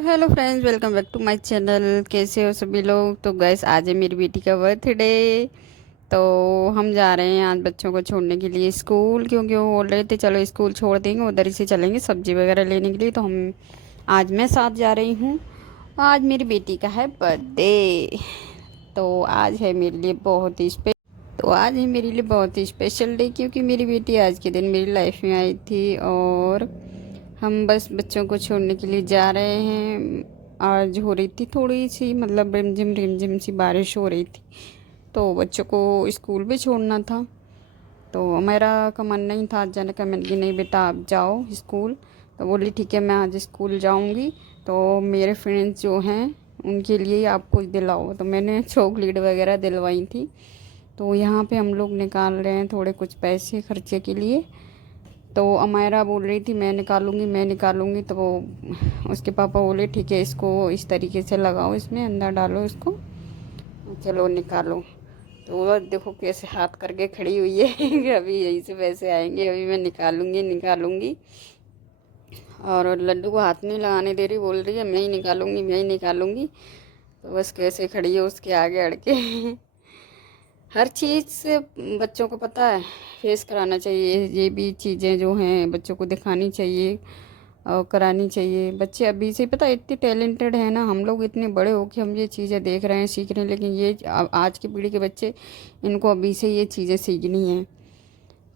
तो hello friends, welcome back to my channel. कैसे हो सभी लोग। तो गैस आज है मेरी बेटी का बर्थडे। तो हम जा रहे हैं आज बच्चों को छोड़ने के लिए स्कूल, क्योंकि वो बोल रहे थे चलो स्कूल छोड़ देंगे, उधर ही से चलेंगे सब्जी वगैरह लेने के लिए। तो हम आज मैं साथ जा रही हूँ। आज मेरी बेटी का है बर्थडे। तो आज है मेरे लिए बहुत ही तो आज है मेरे लिए बहुत ही स्पेशल डे, क्योंकि मेरी बेटी आज के दिन मेरी लाइफ में आई थी। और हम बस बच्चों को छोड़ने के लिए जा रहे हैं। आज हो रही थी थोड़ी सी, मतलब रिमझिम सी बारिश हो रही थी, तो बच्चों को स्कूल भी छोड़ना था। तो मेरा का मन नहीं था आज जाने का। मैंने कि नहीं बेटा आप जाओ स्कूल। तो बोली ठीक है मैं आज स्कूल जाऊंगी। तो मेरे फ्रेंड्स जो हैं उनके लिए आप कुछ दिलाओ। तो मैंने चॉकलेट वगैरह दिलवाई थी। तो यहाँ पे हम लोग निकाल रहे हैं थोड़े कुछ पैसे खर्चे के लिए। तो अमायरा बोल रही थी मैं निकालूंगी। तो वो उसके पापा बोले ठीक है इसको इस तरीके से लगाओ, इसमें अंदर डालो इसको, चलो निकालो। तो वो देखो कैसे हाथ करके खड़ी हुई है कि अभी यहीं से पैसे आएंगे, अभी मैं निकालूंगी। और लड्डू को हाथ नहीं लगाने दे रही, बोल रही है मैं ही निकालूंगी। तो बस कैसे खड़ी है उसके आगे अड़ के हर चीज़ से बच्चों को पता है फेस कराना चाहिए। ये भी चीज़ें जो हैं बच्चों को दिखानी चाहिए और करानी चाहिए। बच्चे अभी से पता है इतने टैलेंटेड हैं ना, हम लोग इतने बड़े हो कि हम ये चीज़ें देख रहे हैं सीख रहे हैं, लेकिन ये आज की पीढ़ी के बच्चे, इनको अभी से ये चीज़ें सीखनी हैं।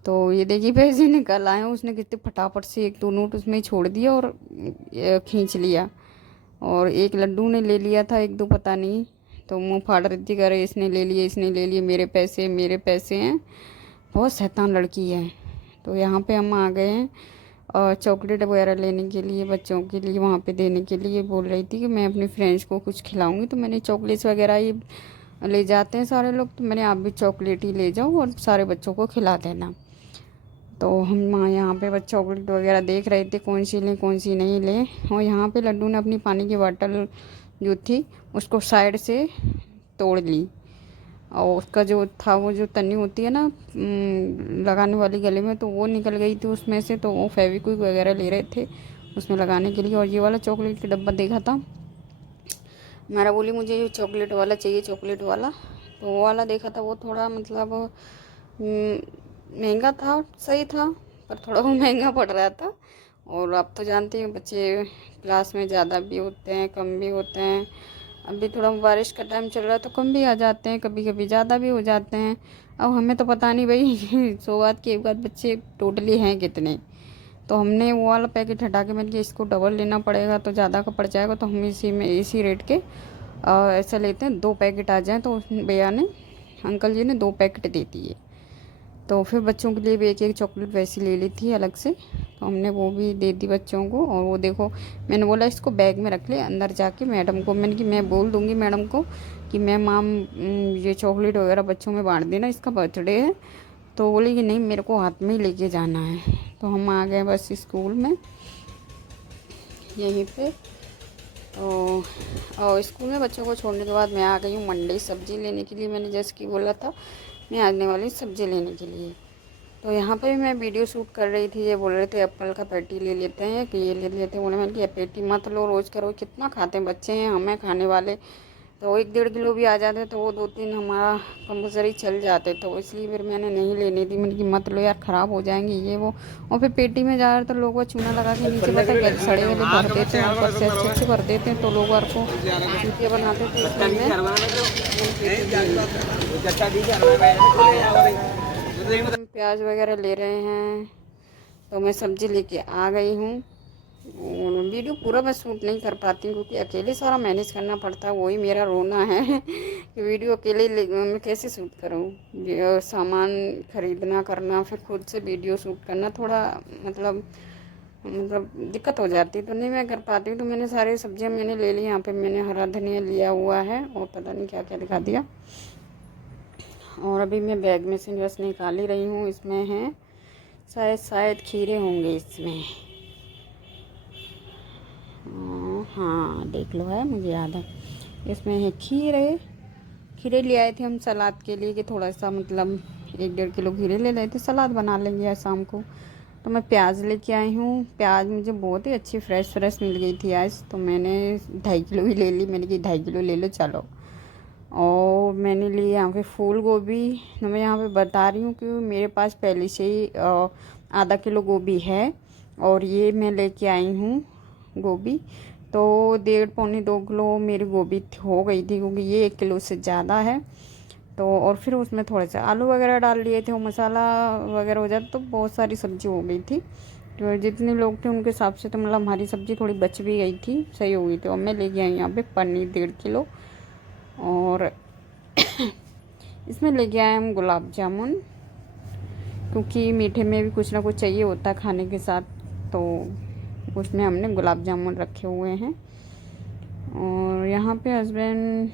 तो ये देखिए पैसे निकल आए हैं, उसने कितने फटाफट से एक दो नोट उसमें ही छोड़ दिया और खींच लिया। और एक लड्डू ने ले लिया था, एक दो पता नहीं। तो मुंह फाड़ रही थी, करे इसने ले लिए मेरे पैसे हैं। बहुत शैतान लड़की है। तो यहाँ पे हम आ गए हैं और चॉकलेट वगैरह लेने के लिए बच्चों के लिए, वहाँ पे देने के लिए। बोल रही थी कि मैं अपनी फ्रेंड्स को कुछ खिलाऊंगी। तो मैंने चॉकलेट्स वगैरह ही ले जाते हैं सारे लोग, तो मैंने आप भी चॉकलेट ही ले जाओ और सारे बच्चों को खिला देना। तो हम यहाँ पे बच्चे चॉकलेट वगैरह देख रहे थे कौन सी लें कौन सी नहीं लें। और यहाँ पे लड्डू ने अपनी पानी की बोतल जो थी उसको साइड से तोड़ ली। और उसका जो था वो जो तन्नी होती है ना लगाने वाली गले में, तो वो निकल गई थी उसमें से। तो वो फेविक्विक वगैरह ले रहे थे उसमें लगाने के लिए। और ये वाला चॉकलेट का डब्बा देखा था, मेरा बोली मुझे ये चॉकलेट वाला चाहिए चॉकलेट वाला। तो वो वाला देखा था, वो थोड़ा मतलब महंगा था, सही था, पर थोड़ा वो महंगा पड़ रहा था। और आप तो जानते हैं बच्चे क्लास में ज़्यादा भी होते हैं कम भी होते हैं। अभी थोड़ा बारिश का टाइम चल रहा है तो कम भी आ जाते हैं, कभी कभी ज़्यादा भी हो जाते हैं। अब हमें तो पता नहीं भाई सौगात के एक बात बच्चे टोटली हैं कितने। तो हमने वो वाला पैकेट हटा के मैंने कि इसको डबल लेना पड़ेगा तो ज़्यादा का पड़ जाएगा, तो हम इसी में इसी रेट के ऐसा लेते हैं, 2 पैकेट आ जाएँ। तो भैया ने, अंकल जी ने 2 पैकेट दे दिए। तो फिर बच्चों के लिए भी एक एक चॉकलेट वैसी ले ली थी अलग से, तो हमने वो भी दे दी बच्चों को। और वो देखो मैंने बोला इसको बैग में रख ले, अंदर जाके मैडम को मैंने कि मैं बोल दूँगी मैडम को कि मैम ये चॉकलेट वगैरह बच्चों में बांट देना, इसका बर्थडे है। तो बोली कि नहीं मेरे को हाथ में ही लेके जाना है। तो हम आ गए बस स्कूल में यहीं पे। और स्कूल में बच्चों को छोड़ने के बाद मैं आ गई हूँ मंडी सब्ज़ी लेने के लिए। मैंने जैसे कि बोला था मैं आने वाली सब्ज़ी लेने के लिए। तो यहाँ पे भी मैं वीडियो शूट कर रही थी। ये बोल रहे थे एप्पल का पैटी ले लेते हैं कि ये ले लेते हैं। बोले मैंने कि पैटी मत लो, रोज़ का रोज़ कितना खाते हैं बच्चे हैं, हमें खाने वाले। तो 1-1.5 किलो भी आ जाते तो वो 2-3 हमारा कंपल्सरी चल जाते। तो इसलिए फिर मैंने नहीं लेनी थी। मैंने कि मत लो यार ख़राब हो जाएंगी ये वो। और फिर पेटी में जा रहे तो लोग वो चूना लगा के नीचे पता है सड़े वाले भर देते हैं, ऊपर से अच्छे अच्छे भर देते हैं, तो लोग और को चूतिया बनाते थे। इसलिए मैं प्याज वगैरह ले रहे हैं। तो मैं सब्ज़ी लेके आ गई हूँ। वीडियो पूरा मैं शूट नहीं कर पाती हूँ क्योंकि अकेले सारा मैनेज करना पड़ता है, वही मेरा रोना है कि वीडियो अकेले मैं कैसे शूट करूँ। सामान ख़रीदना करना फिर खुद से वीडियो शूट करना थोड़ा मतलब दिक्कत हो जाती है, तो नहीं मैं कर पाती हूँ। तो मैंने सारी सब्जियाँ मैंने ले ली। यहाँ पे मैंने हरा धनिया लिया हुआ है और पता नहीं क्या क्या दिखा दिया। और अभी मैं बैग में से बस निकाल ही रही हूँ। इसमें है शायद खीरे होंगे इसमें। हाँ देख लो है, मुझे याद है इसमें है खीरे। खीरे ले आए थे हम सलाद के लिए कि थोड़ा सा मतलब 1-1.5 किलो खीरे ले लेते, सलाद बना लेंगे आज शाम को। तो मैं प्याज लेके आई हूँ। प्याज मुझे बहुत ही अच्छी फ्रेश फ्रेश मिल गई थी आज, तो मैंने 2.5 किलो ही ले ली। मैंने कहा 2.5 किलो ले लो चलो। और मैंने ली यहाँ पे फूल गोभी। तो मैं यहाँ पे बता रही हूँ कि मेरे पास पहले से ही आधा किलो गोभी है, और ये मैं लेके आई हूँ गोभी। तो 1.5 पौने 2 किलो मेरी गोभी हो गई थी, क्योंकि ये 1 किलो से ज़्यादा है। तो और फिर उसमें थोड़े से आलू वगैरह डाल लिए थे, वो मसाला वगैरह हो जाता, तो बहुत सारी सब्ज़ी हो गई थी। तो जितने लोग थे उनके हिसाब से तो मतलब हमारी सब्ज़ी थोड़ी बच भी गई थी, सही हो गई थी। और मैं लेके आई यहाँ पे पनीर 1.5 किलो, और इसमें लेके आए हम गुलाब जामुन, क्योंकि मीठे में भी कुछ ना कुछ चाहिए होता है खाने के साथ। तो उसमें हमने गुलाब जामुन रखे हुए हैं। और यहाँ पे हस्बैंड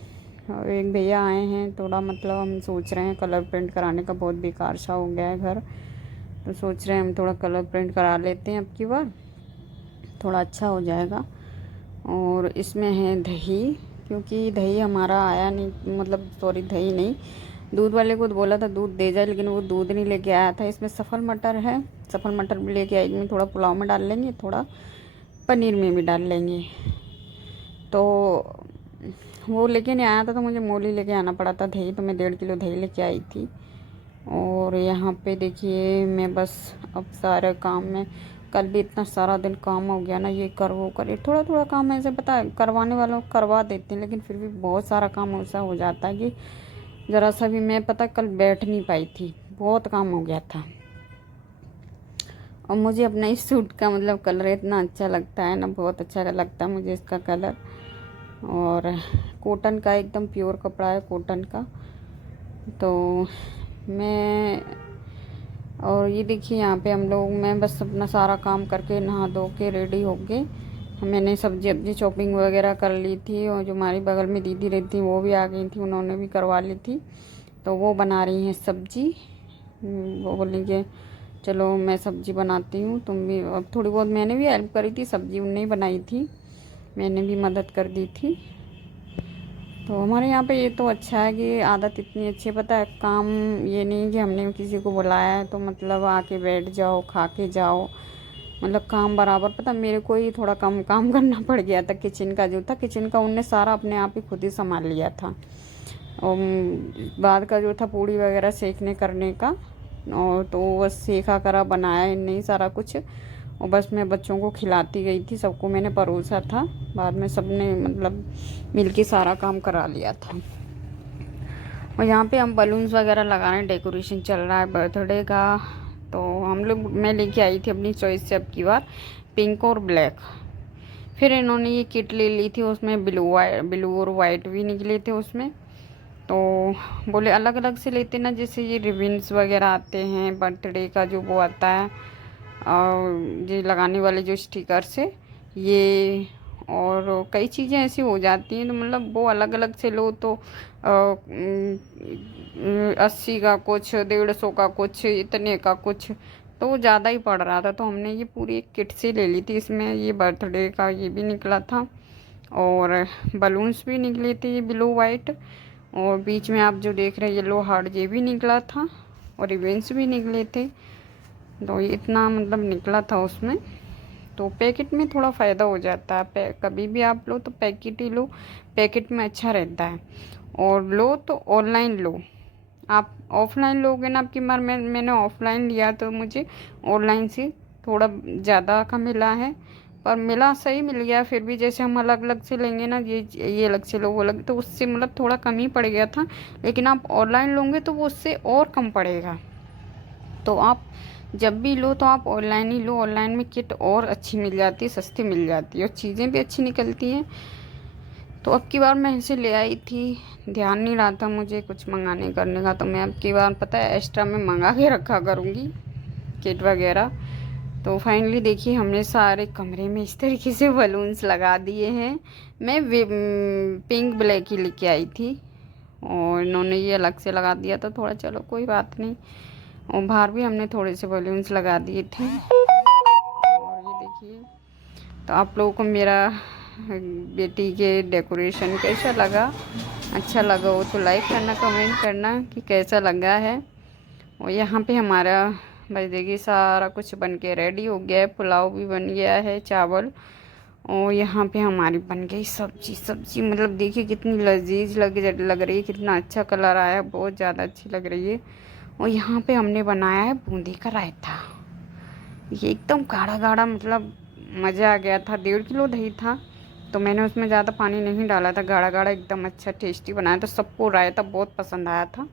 एक भैया आए हैं, थोड़ा मतलब हम सोच रहे हैं कलर प्रिंट कराने का, बहुत बेकार सा हो गया है घर, तो सोच रहे हैं हम थोड़ा कलर प्रिंट करा लेते हैं अब की बार, थोड़ा अच्छा हो जाएगा। और इसमें है दही, क्योंकि दही हमारा आया नहीं, मतलब सॉरी दही नहीं, दूध वाले को बोला था दूध दे जाए, लेकिन वो दूध नहीं लेके आया था। इसमें सफ़ल मटर है, सफ़ल मटर भी लेके आई, में थोड़ा पुलाव में डाल लेंगे, थोड़ा पनीर में भी डाल लेंगे। तो वो लेके नहीं आया था, तो मुझे मोल ही लेके आना पड़ा था दही, तो मैं 1.5 किलो दही लेके आई थी। और यहाँ पे देखिए मैं बस अब सारे काम में, कल भी इतना सारा दिन काम हो गया ना, ये कर वो कर, थोड़ा थोड़ा काम ऐसे पता है करवाने वालों को करवा देते हैं, लेकिन फिर भी बहुत सारा काम ऐसा हो जाता है कि ज़रा सा भी मैं पता कल बैठ नहीं पाई थी, बहुत काम हो गया था। और मुझे अपना इस सूट का मतलब कलर इतना अच्छा लगता है ना, बहुत अच्छा लगता है मुझे इसका कलर। और कॉटन का एकदम प्योर कपड़ा है, कॉटन का। तो मैं, और ये देखिए यहाँ पे हम लोग, मैं बस अपना सारा काम करके नहा धो के रेडी हो गए। मैंने सब्जी अपनी चॉपिंग वगैरह कर ली थी, और जो हमारी बगल में दीदी रहती थी वो भी आ गई थी, उन्होंने भी करवा ली थी। तो वो बना रही हैं सब्जी। वो बोली कि चलो मैं सब्जी बनाती हूँ, तुम भी। अब थोड़ी बहुत मैंने भी हेल्प करी थी, सब्जी उन्होंने ही बनाई थी, मैंने भी मदद कर दी थी। तो हमारे यहाँ पे ये तो अच्छा है कि आदत इतनी अच्छी, पता है काम, ये नहीं कि हमने किसी को बुलाया है तो मतलब आके बैठ जाओ खा के जाओ, मतलब काम बराबर। पता मेरे को ही थोड़ा कम काम करना पड़ गया था, किचन का जो था, किचन का उनने सारा अपने आप ही खुद ही संभाल लिया था। और बाद का जो था पूड़ी वगैरह सेकने करने का, और तो बस सेका करा बनाया नहीं सारा कुछ, और बस मैं बच्चों को खिलाती गई थी, सबको मैंने परोसा था। बाद में सबने मतलब मिलके सारा काम करा लिया था। और यहाँ पे हम बलून्स वगैरह लगा रहे हैं, डेकोरेशन चल रहा है बर्थडे का। तो हम लोग, मैं लेके आई थी अपनी चॉइस से अब की बार पिंक और ब्लैक। फिर इन्होंने ये किट ले ली थी, उसमें ब्लू और वाइट भी निकले थे उसमें। तो बोले अलग अलग से लेते ना, जैसे ये रिबन्स वगैरह आते हैं बर्थडे का जो वो आता है, और ये लगाने वाले जो स्टिकर से ये, और कई चीज़ें ऐसी हो जाती हैं, तो मतलब वो अलग अलग से लो तो 80 का कुछ, 150 का कुछ, इतने का कुछ, तो वो ज़्यादा ही पड़ रहा था। तो हमने ये पूरी एक किट से ले ली थी। इसमें ये बर्थडे का ये भी निकला था, और बलून्स भी निकले थे ये ब्लू वाइट, और बीच में आप जो देख रहे हैं येलो हार्ट ये भी निकला था, और रिबन्स भी निकले थे। तो ये इतना मतलब निकला था उसमें। तो पैकेट में थोड़ा फ़ायदा हो जाता है, कभी भी आप लो तो पैकेट ही लो, पैकेट में अच्छा रहता है। और लो तो ऑनलाइन लो, आप ऑफलाइन लोगे ना, आपकी बार मैंने ऑफलाइन लिया तो मुझे ऑनलाइन से थोड़ा ज़्यादा का मिला है, पर मिला सही मिल गया। फिर भी जैसे हम अलग अलग से लेंगे ना, ये अलग से लो वो अलग, तो उससे मतलब थोड़ा कम ही पड़ गया था। लेकिन आप ऑनलाइन लोगे तो वो उससे और कम पड़ेगा। तो आप जब भी लो तो आप ऑनलाइन ही लो, ऑनलाइन में किट और अच्छी मिल जाती है, सस्ती मिल जाती है, और चीज़ें भी अच्छी निकलती हैं। तो अब की बार मैं इसे ले आई थी, ध्यान नहीं रहा था मुझे कुछ मंगाने करने का, तो मैं अब की बार पता है एक्स्ट्रा में मंगा के रखा करूँगी किट वगैरह। तो फाइनली देखिए हमने सारे कमरे में इस तरीके से बलून्स लगा दिए हैं। मैं पिंक ब्लैक ही लेके आई थी, और इन्होंने ये अलग से लगा दिया था थोड़ा, चलो कोई बात नहीं। और बाहर भी हमने थोड़े से बलून्स लगा दिए थे। और ये देखिए, तो आप लोगों को मेरा बेटी के डेकोरेशन कैसा लगा, अच्छा लगा हो तो लाइक करना, कमेंट करना कि कैसा लगा है। और यहाँ पे हमारा बस देखिए सारा कुछ बन के रेडी हो गया है। पुलाव भी बन गया है, चावल, और यहाँ पे हमारी बन गई सब्जी। सब्जी मतलब देखिए कितनी लजीज लग रही है, कितना अच्छा कलर आया है, बहुत ज़्यादा अच्छी लग रही है। और यहाँ पे हमने बनाया है बूंदी का रायता। ये एकदम गाढ़ा गाढ़ा, मतलब मज़ा आ गया था। 1.5 किलो दही था, तो मैंने उसमें ज़्यादा पानी नहीं डाला था। गाढ़ा गाढ़ा एकदम अच्छा टेस्टी बनाया था। सबको रायता बहुत पसंद आया था।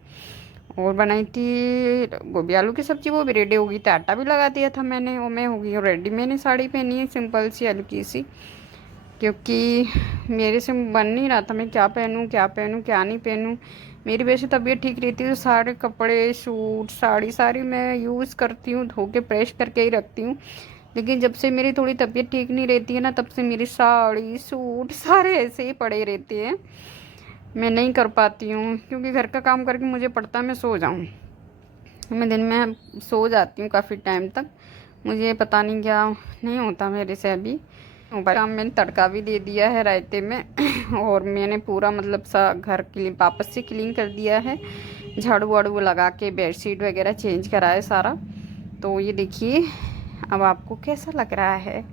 और बनाई थी गोभी आलू की सब्ज़ी, वो भी रेडी हो गई थी। आटा भी लगा दिया था मैंने, और मैं हो गई रेडी। मैंने साड़ी पहनी है सिंपल सी हल्की सी, क्योंकि मेरे से बन नहीं रहा था मैं क्या पहनूं क्या पहनूं क्या नहीं पहनूं। मेरी वैसे तबीयत ठीक रहती है तो सारे कपड़े, सूट, साड़ी सारी मैं यूज़ करती हूँ, धो के प्रेस करके ही रखती हूँ। लेकिन जब से मेरी थोड़ी तबीयत ठीक नहीं रहती है ना, तब से मेरी साड़ी, सूट सारे ऐसे ही पड़े रहते हैं। मैं नहीं कर पाती हूँ, क्योंकि घर का काम करके मुझे पड़ता है मैं सो जाऊँ। मैं दिन में सो जाती हूँ काफ़ी टाइम तक, मुझे पता नहीं क्या नहीं होता मेरे से अभी। काम मैंने तड़का भी दे दिया है रायते में और मैंने पूरा मतलब सा घर क्लीन, वापस से क्लीन कर दिया है। झाड़ू वाड़ू लगा के बेडशीट वगैरह चेंज करा है सारा। तो ये देखिए, अब आपको कैसा लग रहा है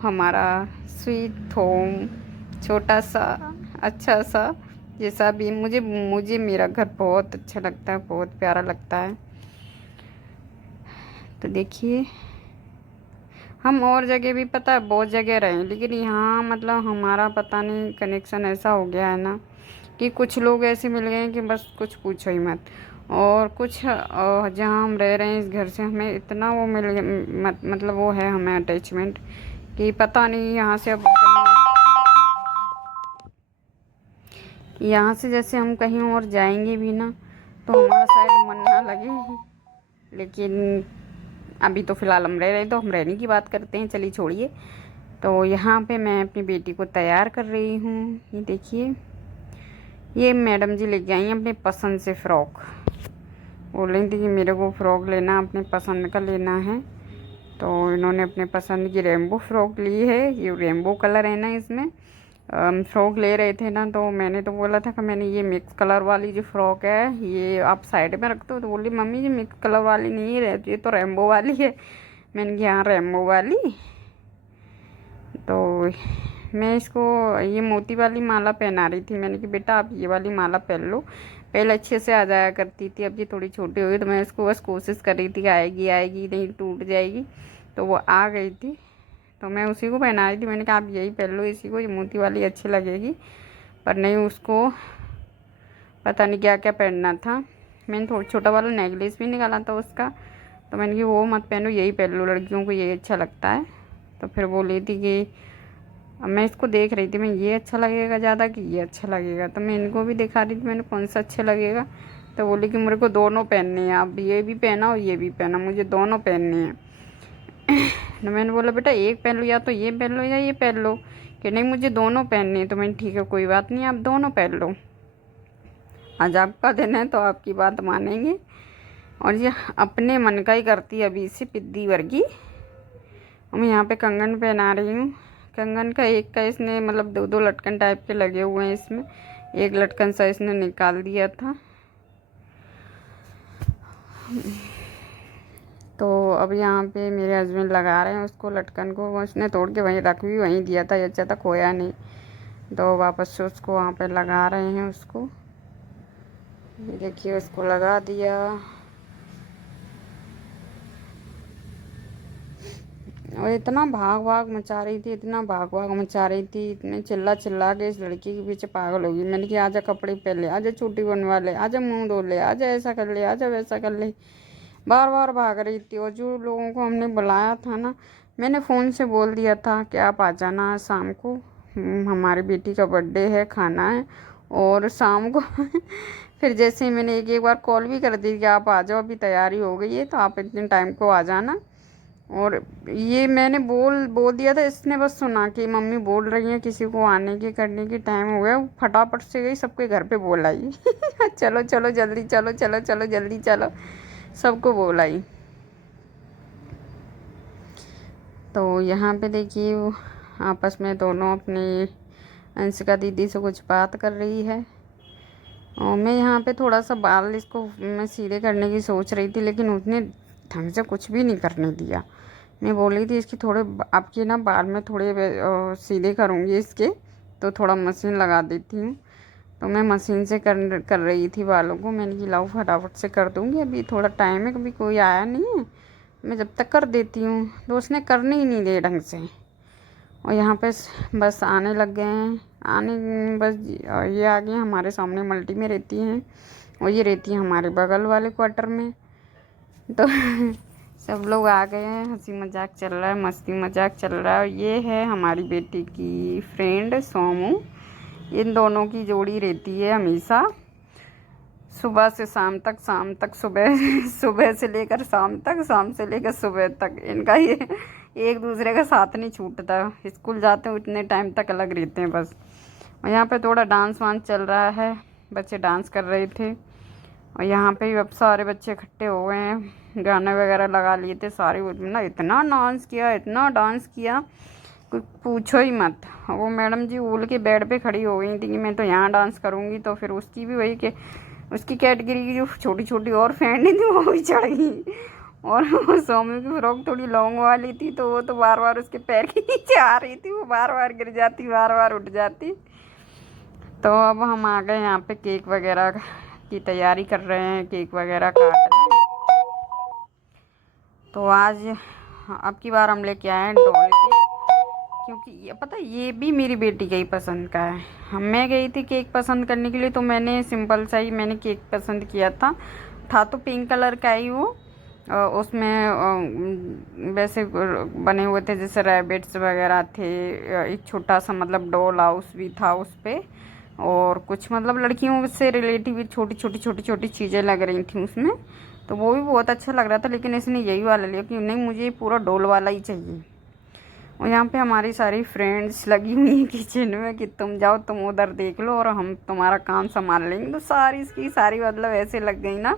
हमारा स्वीट होम, छोटा सा अच्छा सा, जैसा भी। मुझे मेरा घर बहुत अच्छा लगता है, बहुत प्यारा लगता है। तो देखिए, हम और जगह भी पता है बहुत जगह रहे, लेकिन यहाँ मतलब हमारा पता नहीं कनेक्शन ऐसा हो गया है ना, कि कुछ लोग ऐसे मिल गए हैं कि बस कुछ पूछो ही मत। और कुछ जहाँ हम रह रहे हैं इस घर से हमें इतना वो मतलब वो है हमें अटैचमेंट, कि पता नहीं यहाँ से अब यहाँ से जैसे हम कहीं और जाएंगे भी ना, तो हमारा शायद मन ना लगे। लेकिन अभी तो फ़िलहाल हम रह रहे, तो हम रहने की बात करते हैं, चलिए छोड़िए। तो यहाँ पे मैं अपनी बेटी को तैयार कर रही हूँ। ये देखिए, ये मैडम जी लेके आई हैं अपनी पसंद से फ़्रॉक। बोल रही थी कि मेरे को फ़्रॉक लेना, अपने पसंद का लेना है। तो इन्होंने अपने पसंद की रेम्बो फ़्रॉक ली है। ये रेम्बो कलर है ना इसमें। फ़्रॉक ले रहे थे ना, तो मैंने तो बोला था कि मैंने ये मिक्स कलर वाली जो फ़्रॉक है ये आप साइड में रख दो। तो बोली मम्मी ये मिक्स कलर वाली नहीं है, ये तो रेम्बो वाली है। मैंने कहा हाँ रेम्बो वाली। तो मैं इसको ये मोती वाली माला पहना रही थी। मैंने कहा बेटा आप ये वाली माला पहन लो, पहले अच्छे से आ जाया करती थी, अब ये थोड़ी छोटी हो गई। तो मैं इसको बस कोशिश कर रही थी कि आएगी आएगी नहीं, टूट जाएगी। तो वो आ गई थी, तो मैं उसी को पहना रही थी। मैंने कहा आप यही पहन लो इसी को, ये मोती वाली अच्छी लगेगी। पर नहीं, उसको पता नहीं क्या क्या पहनना था। मैंने थोड़ा छोटा वाला नेकलेस भी निकाला था उसका, तो मैंने कहा वो मत पहनो, यही पहन लो, लड़कियों को यही अच्छा लगता है। तो फिर बोली थी कि अब मैं इसको देख रही थी, मैं ये अच्छा लगेगा ज़्यादा कि ये अच्छा लगेगा। तो मैं इनको भी दिखा रही थी मैंने कौन सा अच्छा लगेगा। तो बोली कि मेरे को दोनों पहनने हैं, आप ये भी पहना और ये भी पहना, मुझे दोनों पहनने हैं। तो मैंने बोला बेटा एक पहन लो, या तो ये पहन लो या ये पहन लो। कि नहीं मुझे दोनों पहनने हैं। तो मैंने ठीक है कोई बात नहीं, आप दोनों पहन लो, आज आपका दिन है तो आपकी बात मानेंगे। और ये अपने मन का ही करती है अभी से पिद्दी वर्गी। मैं यहाँ पे कंगन पहना रही हूँ। कंगन का एक का इसने मतलब दो दो लटकन टाइप के लगे हुए हैं इसमें, एक लटकन सा इसने निकाल दिया था। तो अब यहाँ पे मेरे हस्बैंड लगा रहे हैं उसको, लटकन को। उसने तोड़ के वहीं रख भी वहीं दिया था, ये अच्छा था खोया नहीं। तो वापस से उसको वहाँ पे लगा रहे हैं उसको। ये देखिए उसको लगा दिया। और इतना भाग भाग मचा रही थी, इतना भाग भाग मचा रही थी, इतने चिल्ला चिल्ला के इस लड़की के पीछे पागल होगी। मैंने कहा आजा कपड़े पहन ले, आजा चूटी बनवा ले, आजा मुंह धो ले, आजा ऐसा कर ले, आजा वैसा कर ले। बार बार भाग रही थी। और जो लोगों को हमने बुलाया था ना, मैंने फ़ोन से बोल दिया था कि आप आ जाना शाम को, हमारी बेटी का बर्थडे है, खाना है। और शाम को फिर जैसे ही मैंने एक बार कॉल भी कर दी कि आप आ जाओ, अभी तैयारी हो गई है तो आप इतने टाइम को आ जाना। और ये मैंने बोल दिया था, इसने बस सुना कि मम्मी बोल रही है किसी को आने की करने की टाइम हो गया, फटाफट से गई सबके घर पे बोल आई चलो चलो जल्दी चलो, चलो चलो जल्दी चलो, सबको बोल आई। तो यहाँ पे देखिए आपस में दोनों अपनी अंशिका दीदी से कुछ बात कर रही है। और मैं यहाँ पे थोड़ा सा बाल इसको मैं सीधे करने की सोच रही थी, लेकिन उसने ढंग से कुछ भी नहीं करने दिया। मैं बोल रही थी इसकी थोड़े आपके ना बाल में थोड़े सीधे करूँगी इसके, तो थोड़ा मशीन लगा देती हूँ। तो मैं मशीन से कर रही थी बालों को। मैंने कि लाओ फटाफट से कर दूँगी, अभी थोड़ा टाइम है, कभी कोई आया नहीं है, मैं जब तक कर देती हूँ। तो उसने करने ही नहीं दिए ढंग से। और यहाँ पे बस आने लग गए हैं, बस ये आ गए हमारे सामने। मल्टी में रहती हैं और ये रहती है हमारे बगल वाले क्वार्टर में। तो सब लोग आ गए हैं, हंसी मजाक चल रहा है, मस्ती मजाक चल रहा है। और ये है हमारी बेटी की फ्रेंड सोमू। इन दोनों की जोड़ी रहती है हमेशा, सुबह से शाम तक, शाम तक सुबह, सुबह से लेकर शाम तक, शाम से लेकर सुबह तक। इनका ये एक दूसरे का साथ नहीं छूटता। स्कूल जाते हैं उतने टाइम तक अलग रहते हैं बस। और यहाँ पे थोड़ा डांस वांस चल रहा है, बच्चे डांस कर रहे थे। और यहाँ पे अब सारे बच्चे इकट्ठे हो गए हैं, गाने वगैरह लगा लिए थे सारे। ना इतना डांस किया, इतना डांस किया, कुछ पूछो ही मत। वो मैडम जी उल के बेड पे खड़ी हो गई थी कि मैं तो यहाँ डांस करूँगी। तो फिर उसकी भी वही कि उसकी कैटेगरी की जो छोटी छोटी और फ्रेंड थी वो भी चढ़ गई। और सोमू की फ्रॉक थोड़ी लॉन्ग वाली थी, तो वो तो बार बार उसके पैर के नीचे आ रही थी, वो बार बार गिर जाती, बार बार उठ जाती। तो अब हम आ गए यहाँ पे, केक वगैरह की तैयारी कर रहे हैं, केक वगैरह काट रहे हैं। तो आज अब की बार हम लेके आए हैं डॉल केक, क्योंकि ये पता ये भी मेरी बेटी का ही पसंद का है। मैं गई थी केक पसंद करने के लिए, तो मैंने सिंपल सा ही मैंने केक पसंद किया था तो पिंक कलर का ही वो। उसमें वैसे बने हुए थे जैसे रैबिट्स वगैरह थे, एक छोटा सा मतलब डॉल हाउस भी था उस पर, और कुछ मतलब लड़कियों से रिलेटिव छोटी छोटी छोटी छोटी चीज़ें लग रही थी उसमें। तो वो भी बहुत अच्छा लग रहा था, लेकिन इसने यही वाला लिया कि नहीं मुझे पूरा डॉल वाला ही चाहिए। और यहाँ पे हमारी सारी फ्रेंड्स लगी हुई हैं किचन में कि तुम जाओ, तुम उधर देख लो और हम तुम्हारा काम संभाल लेंगे। तो सारी इसकी सारी मतलब ऐसे लग गई ना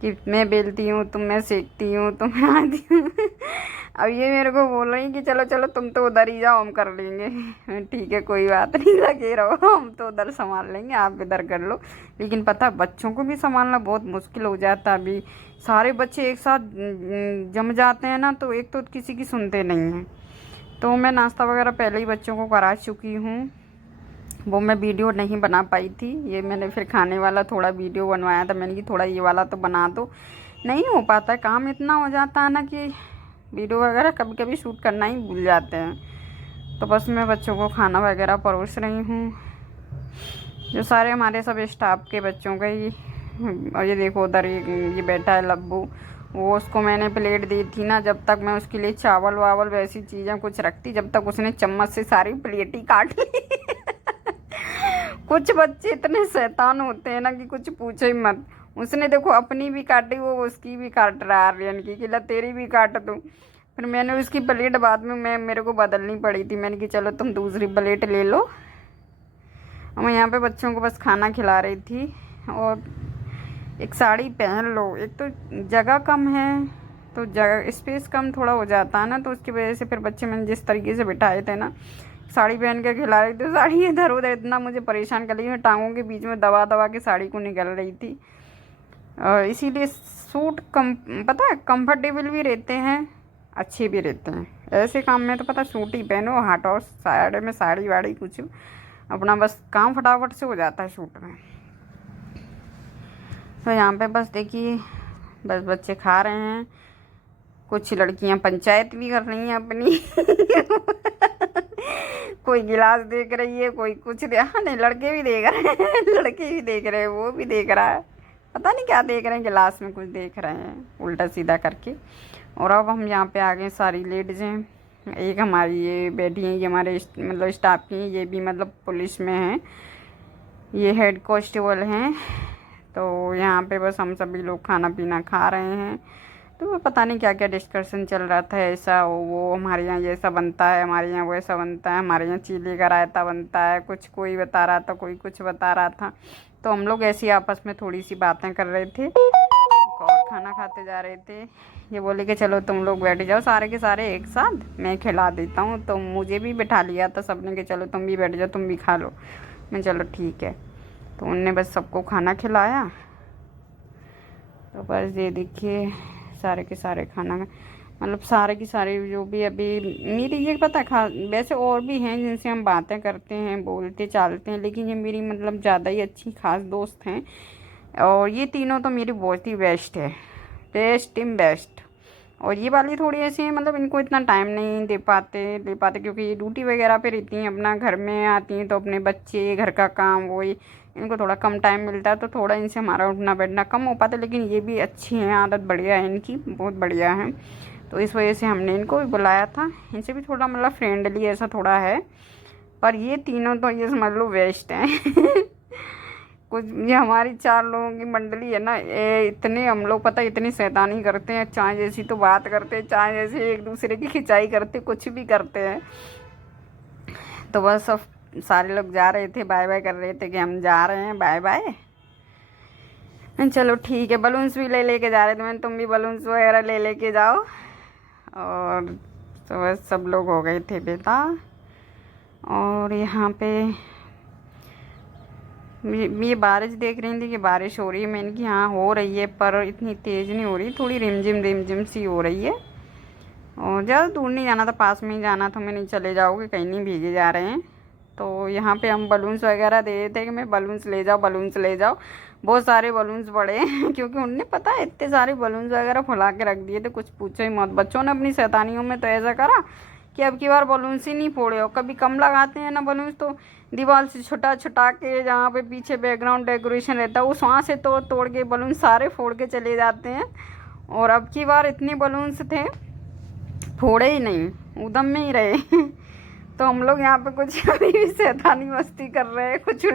कि मैं बेलती हूँ, तुम मैं सेकती हूँ, तुम मैं आती हूँ। अब ये मेरे को बोल रही कि चलो चलो तुम तो उधर ही जाओ, हम कर लेंगे। ठीक है कोई बात नहीं, लगे रहो, हम तो उधर संभाल लेंगे, आप इधर कर लो। लेकिन पता बच्चों को भी संभालना बहुत मुश्किल हो जाता। अभी सारे बच्चे एक साथ जम जाते हैं ना, तो एक तो किसी की सुनते नहीं हैं। तो मैं नाश्ता वगैरह पहले ही बच्चों को करा चुकी हूँ, वो मैं वीडियो नहीं बना पाई थी। ये मैंने फिर खाने वाला थोड़ा वीडियो बनवाया था, मैंने कि थोड़ा ये वाला तो बना दो। नहीं हो पाता, काम इतना हो जाता है ना कि वीडियो वगैरह कभी कभी शूट करना ही भूल जाते हैं। तो बस मैं बच्चों को खाना वगैरह परोस रही हूँ, जो सारे हमारे सब स्टाफ के बच्चों का ही। और ये देखो उधर ये बैठा है लब्बू, वो उसको मैंने प्लेट दी थी ना, जब तक मैं उसके लिए चावल वावल वैसी चीज़ें कुछ रखती, जब तक उसने चम्मच से सारी प्लेट ही काट ली। कुछ बच्चे इतने शैतान होते हैं ना कि कुछ पूछो ही मत। उसने देखो अपनी भी काटी, वो उसकी भी काट रहा है आर्यन की, ला तेरी भी काट दूँ। फिर मैंने उसकी प्लेट बाद में मेरे को बदलनी पड़ी थी। मैंने कि चलो तुम दूसरी प्लेट ले लो। मैं यहाँ पे बच्चों को बस खाना खिला रही थी। और एक साड़ी पहन लो, एक तो जगह कम है, तो जगह स्पेस कम थोड़ा हो जाता है ना, तो उसकी वजह से फिर बच्चे मैंने जिस तरीके से बिठाए थे ना, साड़ी पहन के खिला रही थी, साड़ी इधर उधर इतना मुझे परेशान कर रही है, टांगों के बीच में दबा दबा के साड़ी को निकल रही थी। इसीलिए सूट कम पता है कंफर्टेबल भी रहते हैं, अच्छे भी रहते हैं। ऐसे काम में तो पता सूट ही पहनो, हटाओ साड़ी में साड़ी वाड़ी कुछ, अपना बस काम फटाफट से हो जाता है सूट में। तो यहाँ पे बस देखिए, बस बच्चे खा रहे हैं, कुछ लड़कियाँ पंचायत भी कर रही हैं अपनी। कोई गिलास देख रही है, कोई कुछ हाँ नहीं, लड़के भी देख रहे हैं, लड़के भी देख रहे हैं, वो भी देख रहा है, पता नहीं क्या देख रहे हैं, गिलास में कुछ देख रहे हैं उल्टा सीधा करके। और अब हम यहाँ पे आ गए, सारी लेडीज़ हैं। एक हमारी ये बैठी हैं, ये हमारे मतलब स्टाफ की, ये भी मतलब पुलिस में हैं, ये हेड कांस्टेबल हैं। तो यहाँ पे बस हम सभी लोग खाना पीना खा रहे हैं। तो पता नहीं क्या क्या डिस्कशन चल रहा था, ऐसा वो हमारे यहाँ ये ऐसा बनता है, हमारे यहाँ वो ऐसा बनता है, हमारे यहाँ चीले का रायता बनता है, कुछ कोई बता रहा था, कोई कुछ बता रहा था। तो हम लोग ऐसी आपस में थोड़ी सी बातें कर रहे थे और खाना खाते जा रहे थे। ये बोले कि चलो तुम लोग बैठ जाओ सारे के सारे एक साथ, मैं खिला देता हूँ। तो मुझे भी बिठा लिया था सबने कि चलो तुम भी बैठ जाओ, तुम भी खा लो। मैं चलो ठीक है। तो उनने बस सबको खाना खिलाया। तो बस ये देखिए सारे के सारे खाना मतलब सारे की सारे जो भी अभी मेरी ये पता खा वैसे और भी हैं जिनसे हम बातें करते हैं बोलते चालते हैं, लेकिन ये मेरी मतलब ज़्यादा ही अच्छी खास दोस्त हैं। और ये तीनों तो मेरी बहुत ही बेस्ट है, बेस्ट टीम बेस्ट। और ये वाली थोड़ी ऐसी है मतलब इनको इतना टाइम नहीं दे पाते क्योंकि ये ड्यूटी वगैरह पे रहती हैं, अपना घर में आती हैं तो अपने बच्चे घर का काम वही इनको थोड़ा कम टाइम मिलता है, तो थोड़ा इनसे हमारा उठना बैठना कम हो पाता है। लेकिन ये भी अच्छी हैं, आदत बढ़िया है इनकी, बहुत बढ़िया है। तो इस वजह से हमने इनको भी बुलाया था। इनसे भी थोड़ा मतलब फ्रेंडली ऐसा थोड़ा है, पर ये तीनों तो ये समझ लो वेस्ट हैं। कुछ ये हमारी 4 लोगों की मंडली है ना, ये इतने हम लोग पता इतनी शैतानी करते हैं, चाय जैसी तो बात करते हैं, चाय जैसी एक दूसरे की खिंचाई करते, कुछ भी करते हैं। तो बस अब सारे लोग जा रहे थे, बाय बाय कर रहे थे कि हम जा रहे हैं, बाय बाय। चलो ठीक है, बलून्स भी ले लेके जा रहे थे मैंने, तुम भी बलून्स वगैरह ले लेके जाओ। और तो बस सब लोग हो गए थे बेटा। और यहाँ पे ये बारिश देख रही थी कि बारिश हो रही है, मैंने कि हाँ हो रही है पर इतनी तेज़ नहीं हो रही, थोड़ी रिमझिम सी हो रही है। और ज़्यादा दूर नहीं जाना था, पास में ही जाना था। मैं नहीं चले जाओगे कहीं नहीं, भीगे जा रहे हैं। तो यहाँ पे हम बलून्स वगैरह दे रहे थे कि मैं बलून्स ले जाओ, बलून्स ले जाओ। बहुत सारे बलून्स पड़े हैं क्योंकि उनने पता है इतने सारे बलून्स वगैरह फुला के रख दिए थे, कुछ पूछो ही मत। बच्चों ने अपनी शैतानियों में तो ऐसा करा कि अब की बार बलून्स ही नहीं फोड़े। हो कभी कम लगाते हैं ना बलून्स, तो दीवार से छुटा छुटा के जहाँ पे पीछे बैकग्राउंड डेकोरेशन रहता है उस वहाँ से तोड़ तोड़ के बलून सारे फोड़ के चले जाते हैं। और अब की बार इतने बलून्स थे, फोड़े ही नहीं, उदम में ही रहे। तो हम लोग यहाँ पे कुछ अभी भी शैतानी मस्ती कर रहे हैं, कुछ